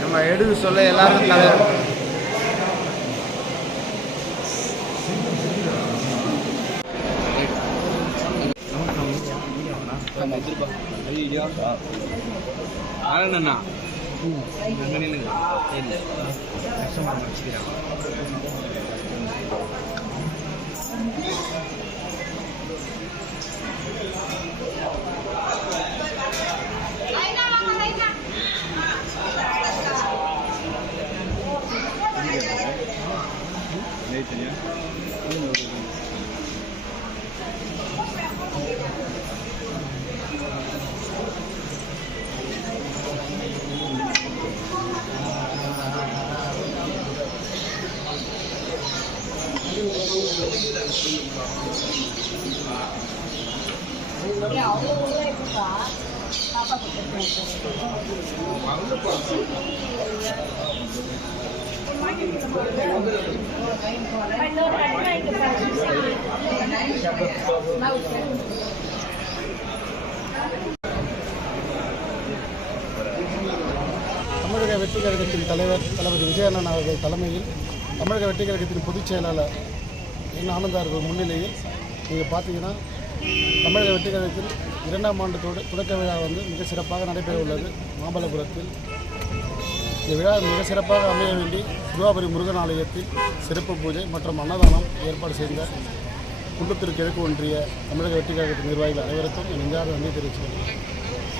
நம்ம எடுத்து சொல்ல எல்லாரும் தலைவர் தமிழக வெற்றிக் கழகத்தின் தலைவர் தளபதி விஜயண்ணன் அவர்கள் தலைமையில் தமிழக வெற்றிக் கழகத்தின் பொதுச் செயலாளர் என் ஆனந்தா அவர்கள் முன்னிலையில் நீங்கள் பார்த்தீங்கன்னா தமிழக வெற்றிக் கழகத்தில் 2ஆம் ஆண்டு தொடக்க விழா மிக சிறப்பாக நடைபெற உள்ளது. மாமல்லபுரத்தில் இந்த விழா மிக சிறப்பாக அமைய வேண்டி சிறுவாபுரி முருகன் ஆலயத்தில் சிறப்பு பூஜை மற்றும் அன்னதானம் ஏற்பாடு செய்த குன்றத்தூர் கிழக்கு ஒன்றிய தமிழக வெற்றிக் கழகத்தின் நிர்வாகிகள் அனைவருக்கும் என் நெஞ்சார்ந்த நன்றி தெரிவித்துள்ளேன்.